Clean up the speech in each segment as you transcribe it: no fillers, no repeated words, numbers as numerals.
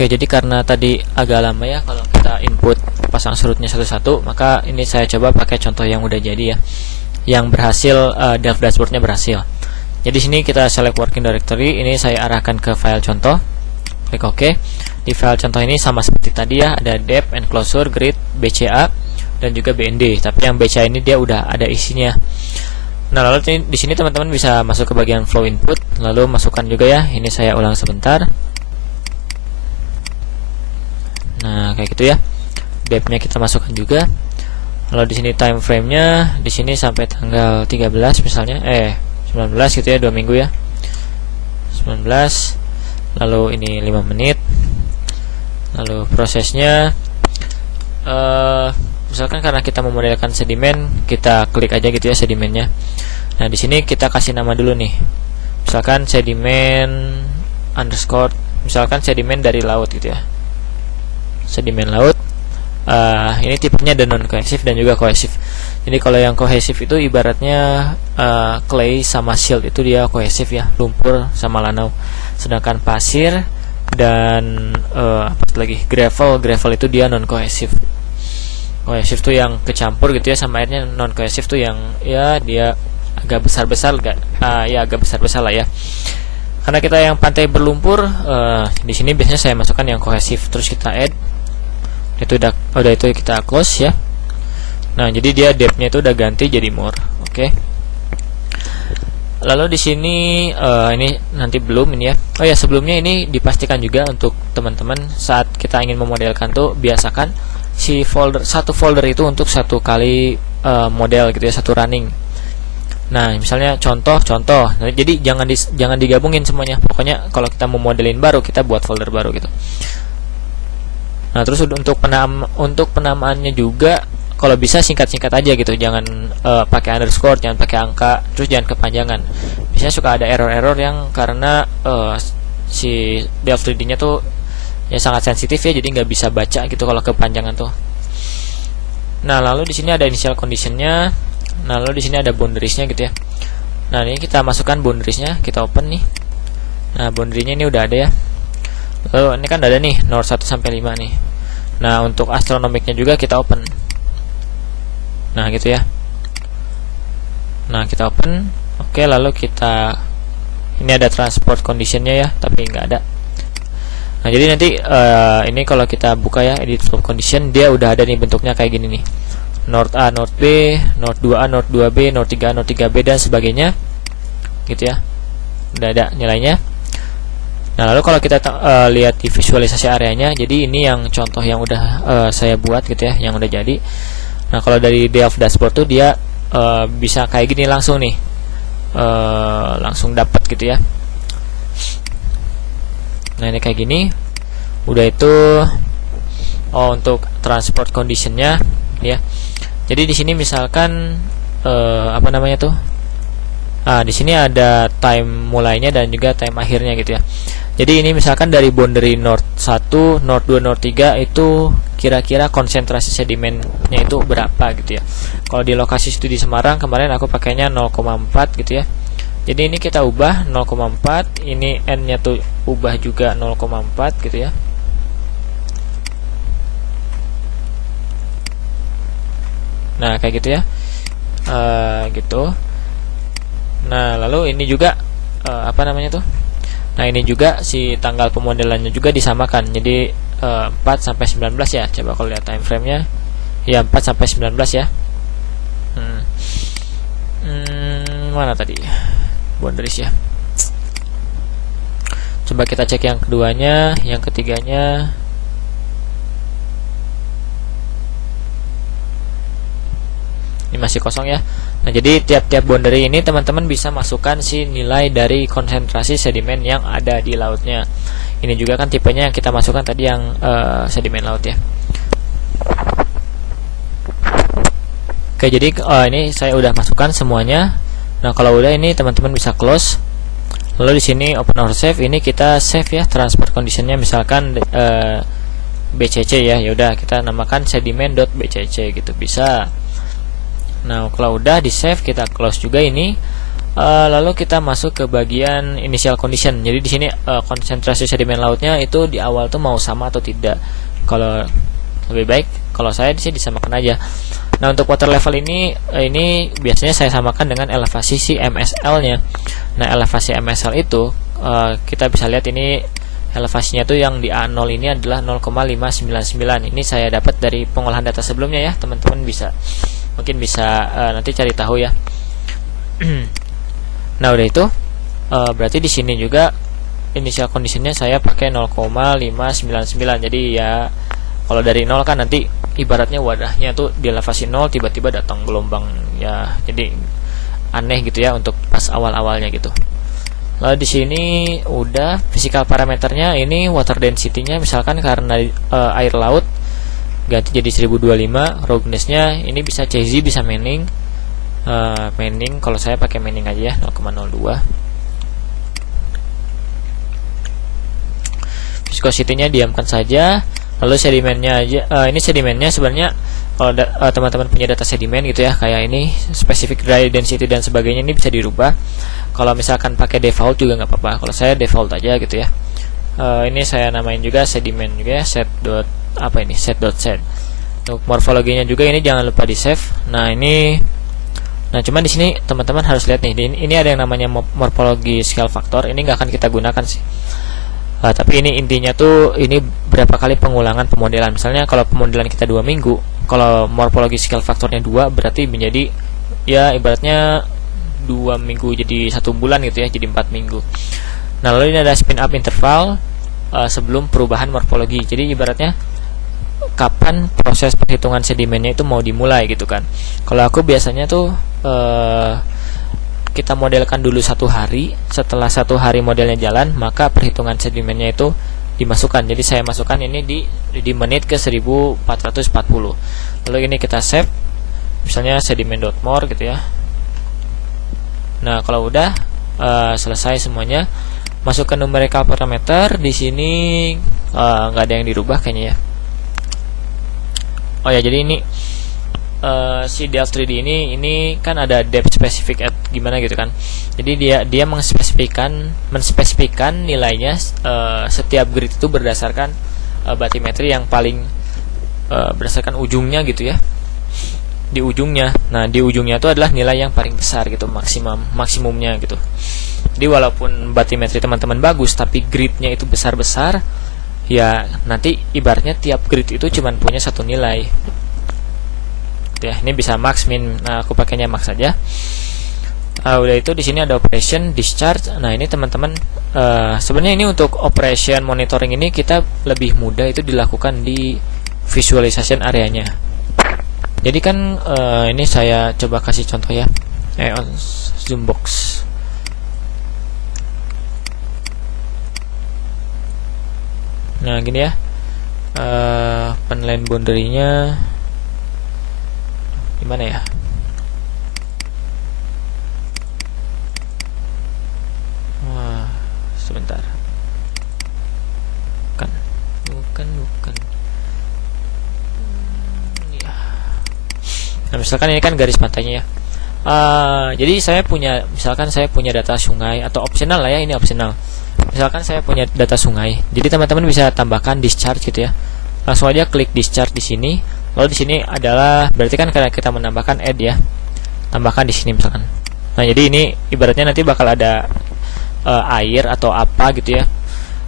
Oke, jadi karena tadi agak lama ya kalau kita input pasang surutnya satu-satu, maka ini saya coba pakai contoh yang udah jadi ya, yang berhasil, Delft dashboardnya berhasil. Jadi sini kita select working directory, ini saya arahkan ke file contoh, klik OK. Di file contoh ini sama seperti tadi ya, ada depth, enclosure, grid, BCA, dan juga BND. Tapi yang BCA ini dia udah ada isinya. Nah, lalu di sini teman-teman bisa masuk ke bagian flow input, lalu masukkan juga ya. Ini saya ulang sebentar. Nah, kayak gitu ya. Depth-nya kita masukkan juga. Lalu di sini time frame-nya di sini sampai tanggal 13 misalnya, 19 gitu ya, 2 minggu ya. 19. Lalu ini 5 menit. Lalu prosesnya misalkan karena kita memodelkan sedimen, kita klik aja gitu ya sedimennya. Nah, di sini kita kasih nama dulu nih. Misalkan sedimen underscore, misalkan sedimen dari laut gitu ya. Sedimen laut. Ini tipenya ada non kohesif dan juga kohesif. Jadi kalau yang kohesif itu ibaratnya clay sama silt itu dia kohesif ya, lumpur sama lanau. Sedangkan pasir dan apa lagi, gravel itu dia non kohesif. Kohesif tuh yang kecampur gitu ya sama airnya, non kohesif tuh yang ya dia agak besar-besar, ya agak besar-besar lah ya. Karena kita yang pantai berlumpur, di sini biasanya saya masukkan yang kohesif, terus kita add. Itu udah itu kita close ya. Nah, jadi dia depth-nya itu udah ganti jadi more. Oke. Lalu di sini ini nanti belum ini ya. Oh ya, sebelumnya ini dipastikan juga untuk teman-teman saat kita ingin memodelkan tuh biasakan si satu folder itu untuk satu kali model gitu ya, satu running. Nah, misalnya contoh. Nah, jadi jangan digabungin semuanya. Pokoknya kalau kita mau modelin baru, kita buat folder baru gitu. Nah, terus untuk penamaannya juga kalau bisa singkat-singkat aja gitu, jangan pakai underscore, jangan pakai angka, terus jangan kepanjangan. Biasanya suka ada error-error yang karena si Delft 3D-nya tuh ya sangat sensitif ya, jadi nggak bisa baca gitu kalau kepanjangan tuh. Nah, lalu di sini ada initial condition-nya. Nah, lalu di sini ada boundaries-nya gitu ya. Nah, ini kita masukkan boundaries-nya, kita open nih. Nah, boundary-nya ini udah ada ya. Lalu ini kan ada nih nomor 1 sampai 5 nih. Nah, untuk astronomiknya juga kita open. Nah, gitu ya. Nah, kita open. Oke, lalu kita ini ada transport conditionnya ya, tapi nggak ada. Nah, jadi nanti ini kalau kita buka ya edit flow condition, dia udah ada nih bentuknya kayak gini nih. North A, North B, North 2A, North 2B, North 3A, North 3B dan sebagainya. Gitu ya. Udah ada nilainya. Nah, lalu kalau kita lihat di visualisasi areanya, jadi ini yang contoh yang udah saya buat gitu ya, yang udah jadi. Nah, kalau dari Delft dashboard tuh dia bisa kayak gini langsung nih, langsung dapat gitu ya. Nah, ini kayak gini. Udah itu untuk transport conditionnya ya. Jadi di sini misalkan apa namanya tuh? Di sini ada time mulainya dan juga time akhirnya gitu ya. Jadi ini misalkan dari boundary North 1, North 2, North 3 itu kira-kira konsentrasi sedimennya itu berapa gitu ya. Kalau di lokasi studi Semarang kemarin aku pakainya 0,4 gitu ya. Jadi ini kita ubah 0,4, ini N-nya tuh ubah juga 0,4 gitu ya. Nah, kayak gitu ya. Gitu. Nah, lalu ini juga apa namanya tuh? Nah, ini juga si tanggal pemodelannya juga disamakan. Jadi 4 sampai 19 ya. Coba kalau lihat time frame-nya. Ya, 4 sampai 19 ya. Mana tadi? Boundaries ya. Coba kita cek yang keduanya, yang ketiganya. Ini masih kosong ya. Nah, jadi tiap-tiap boundary ini teman-teman bisa masukkan si nilai dari konsentrasi sedimen yang ada di lautnya. Ini juga kan tipenya yang kita masukkan tadi yang sedimen laut ya. Oke, jadi ini saya udah masukkan semuanya. Nah, kalau udah ini teman-teman bisa close. Lalu di sini open or save, ini kita save ya transport conditionnya misalkan BCC ya. Yaudah kita namakan sedimen.bcc gitu bisa. Nah, kalau udah di save kita close juga ini. Lalu kita masuk ke bagian initial condition. Jadi di sini konsentrasi sedimen lautnya itu di awal tuh mau sama atau tidak. Kalau lebih baik kalau saya di sini disamakan aja. Nah, untuk water level ini biasanya saya samakan dengan elevasi si MSL-nya. Nah, elevasi MSL itu kita bisa lihat ini elevasinya tuh yang di A0 ini adalah 0,599. Ini saya dapat dari pengolahan data sebelumnya ya, teman-teman mungkin bisa nanti cari tahu ya. Nah, udah itu berarti di sini juga initial conditionnya saya pakai 0,599. Jadi ya kalau dari 0 kan nanti ibaratnya wadahnya tuh di elevasi 0 tiba-tiba datang gelombang ya. Jadi aneh gitu ya untuk pas awal-awalnya gitu. Lalu di sini udah physical parameternya, ini water density-nya misalkan karena air laut ganti jadi 1025, roughness-nya ini bisa CZ bisa Manning. Manning kalau saya pakai Manning aja ya 0,02. Viscosity-nya diamkan saja. Lalu sedimennya aja, ini sedimennya sebenarnya kalau teman-teman punya data sedimen gitu ya, kayak ini specific dry density dan sebagainya, ini bisa dirubah. Kalau misalkan pakai default juga nggak apa-apa. Kalau saya default aja gitu ya. Ini saya namain juga sedimen juga ya, set. Untuk morfologinya juga ini jangan lupa di save. Nah cuman di sini teman-teman harus lihat nih, ini ada yang namanya morfologi scale factor. Ini nggak akan kita gunakan sih. Tapi ini intinya tuh ini berapa kali pengulangan pemodelan. Misalnya kalau pemodelan kita 2 minggu, kalau morfologi scale faktornya 2 berarti menjadi ya ibaratnya 2 minggu jadi 1 bulan gitu ya, jadi 4 minggu. Nah, lalu ini ada spin up interval sebelum perubahan morfologi. Jadi ibaratnya kapan proses perhitungan sedimennya itu mau dimulai gitu kan. Kalau aku biasanya tuh kita modelkan dulu 1 hari, setelah 1 hari modelnya jalan, maka perhitungan sedimennya itu dimasukkan. Jadi saya masukkan ini di menit ke 1440. Lalu ini kita save, misalnya sedimen.more gitu ya. Nah, kalau udah selesai semuanya, masuk ke numerical parameter. Di sini nggak ada yang dirubah kayaknya ya. Oh ya, jadi ini si Delta3D ini kan ada depth specific at gimana gitu kan. Jadi dia menspesifikan nilainya setiap grid itu berdasarkan bathymetry yang paling berdasarkan ujungnya gitu ya. Di ujungnya. Nah, di ujungnya itu adalah nilai yang paling besar gitu, maksimumnya gitu. Jadi walaupun bathymetry teman-teman bagus tapi gridnya itu besar-besar, ya nanti ibaratnya tiap grid itu cuma punya 1 nilai. Ya, ini bisa max min. Nah, aku pakainya max saja. Udah itu di sini ada operation discharge. Nah, ini teman-teman sebenarnya ini untuk operation monitoring ini kita lebih mudah itu dilakukan di visualization areanya. Jadi kan ini saya coba kasih contoh ya. On zoom box. Nah, gini ya. Penline boundary-nya gimana ya? Wah, sebentar. Bukan. Ya. Nah, misalkan ini kan garis pantainya ya. Jadi misalkan saya punya data sungai, atau optional lah ya, ini optional. Misalkan saya punya data sungai, jadi teman-teman bisa tambahkan discharge gitu ya. Langsung aja klik discharge di sini. Lalu di sini adalah berarti kan karena kita menambahkan add ya, tambahkan di sini misalkan. Nah, jadi ini ibaratnya nanti bakal ada air atau apa gitu ya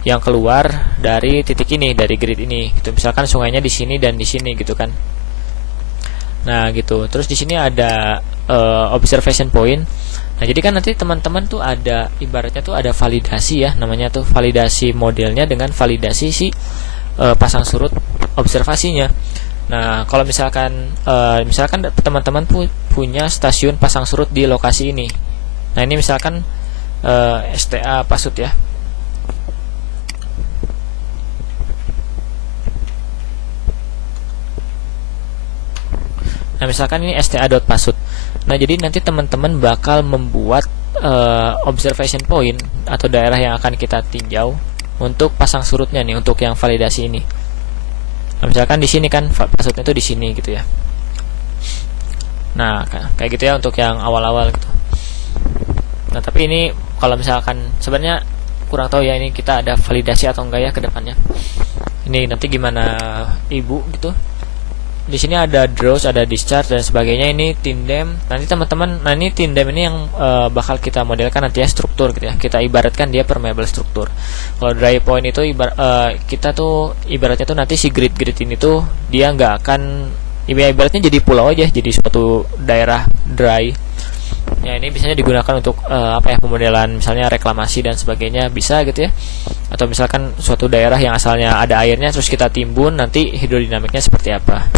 yang keluar dari titik ini, dari grid ini gitu. Misalkan sungainya di sini dan di sini gitu kan. Nah, gitu. Terus di sini ada observation point. Nah, jadi kan nanti teman-teman tuh ada ibaratnya tuh ada validasi ya, namanya tuh validasi modelnya dengan validasi si pasang surut observasinya. Nah, kalau misalkan teman-teman punya stasiun pasang surut di lokasi ini. Nah, ini misalkan STA Pasut ya. Nah, misalkan ini STA.pasut. Nah, jadi nanti teman-teman bakal membuat observation point atau daerah yang akan kita tinjau untuk pasang surutnya nih, untuk yang validasi ini. Nah, misalkan di sini kan pasutnya itu di sini gitu ya. Nah, kayak gitu ya untuk yang awal-awal gitu. Nah tapi ini kalau misalkan sebenarnya kurang tahu ya, ini kita ada validasi atau enggak ya ke depannya. Ini nanti gimana ibu gitu. Di sini ada draws, ada discharge dan sebagainya. Ini tindem. Nanti teman-teman, nah ini tindem ini yang bakal kita modelkan nanti ya, struktur gitu ya. Kita ibaratkan dia permeable struktur. Kalau dry point itu kita tuh ibaratnya tuh nanti si grid-grid ini tuh dia nggak akan, ibaratnya jadi pulau aja, jadi suatu daerah dry. Ya ini biasanya digunakan untuk pemodelan misalnya reklamasi dan sebagainya bisa gitu ya. Atau misalkan suatu daerah yang asalnya ada airnya terus kita timbun, nanti hidrodinamiknya seperti apa.